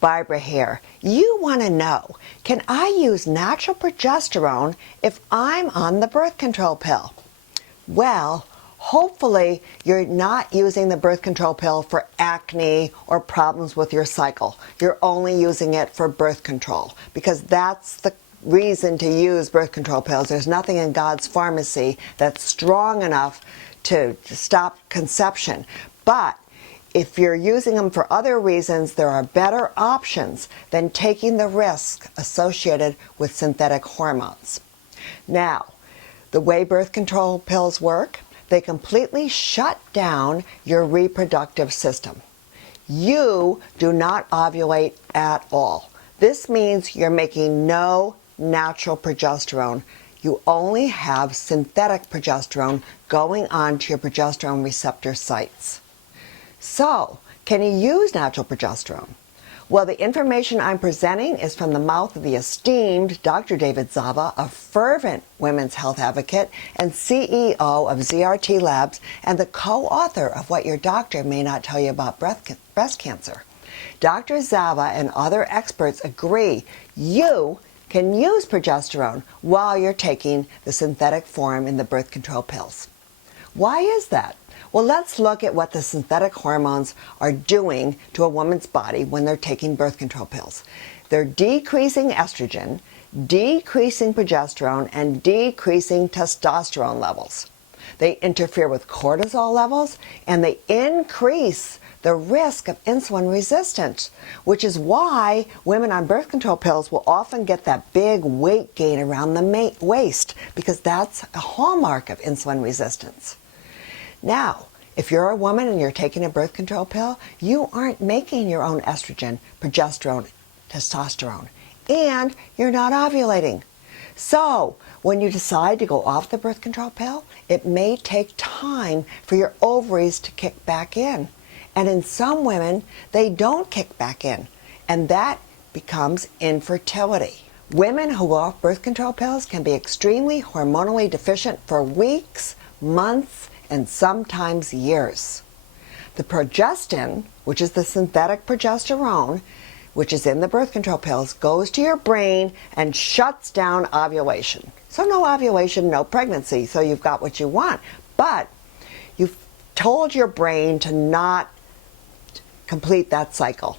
Barbara here. You want to know, can I use natural progesterone if I'm on the birth control pill? Well, hopefully you're not using the birth control pill for acne or problems with your cycle. You're only using it for birth control because that's the reason to use birth control pills. There's nothing in God's pharmacy that's strong enough to stop conception. But if you're using them for other reasons, there are better options than taking the risk associated with synthetic hormones. Now, the way birth control pills work, they completely shut down your reproductive system. You do not ovulate at all. This means you're making no natural progesterone. You only have synthetic progesterone going onto your progesterone receptor sites. So, can you use natural progesterone? Well, the information I'm presenting is from the mouth of the esteemed Dr. David Zava, a fervent women's health advocate and CEO of ZRT Labs and the co-author of What Your Doctor May Not Tell You About Breast Cancer. Dr. Zava and other experts agree you can use progesterone while you're taking the synthetic form in the birth control pills. Why is that? Well, let's look at what the synthetic hormones are doing to a woman's body when they're taking birth control pills. They're decreasing estrogen, decreasing progesterone, and decreasing testosterone levels. They interfere with cortisol levels, and they increase the risk of insulin resistance, which is why women on birth control pills will often get that big weight gain around the waist, because that's a hallmark of insulin resistance. Now, if you're a woman and you're taking a birth control pill, you aren't making your own estrogen, progesterone, testosterone, and you're not ovulating. So, when you decide to go off the birth control pill, it may take time for your ovaries to kick back in. And in some women, they don't kick back in, and that becomes infertility. Women who go off birth control pills can be extremely hormonally deficient for weeks, months, and sometimes years. The progestin, which is the synthetic progesterone, which is in the birth control pills, goes to your brain and shuts down ovulation. So no ovulation, no pregnancy, so you've got what you want. But you've told your brain to not complete that cycle.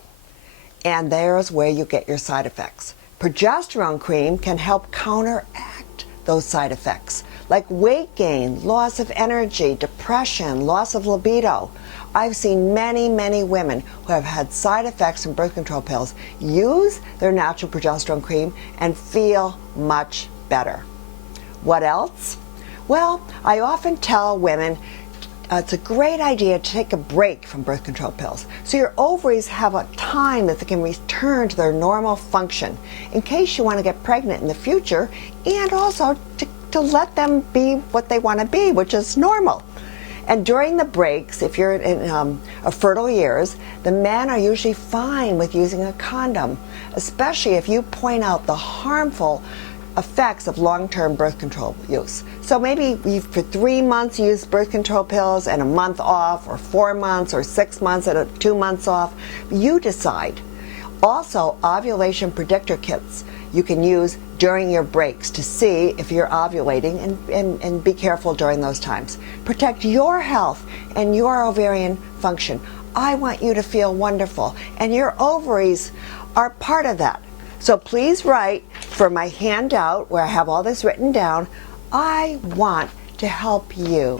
And there's where you get your side effects. Progesterone cream can help counteract those side effects, like weight gain, loss of energy, depression, loss of libido. I've seen many, many women who have had side effects from birth control pills use their natural progesterone cream and feel much better. What else? Well, I often tell women it's a great idea to take a break from birth control pills so your ovaries have a time that they can return to their normal function in case you want to get pregnant in the future, and also to let them be what they want to be, which is normal. And during the breaks, if you're in fertile years, the men are usually fine with using a condom, especially if you point out the harmful effects of long-term birth control use. So maybe for 3 months you use birth control pills and a month off, or 4 months, or 6 months and 2 months off. You decide. Also, ovulation predictor kits you can use during your breaks to see if you're ovulating, and be careful during those times. Protect your health and your ovarian function. I want you to feel wonderful, and your ovaries are part of that. So please write for my handout where I have all this written down. I want to help you.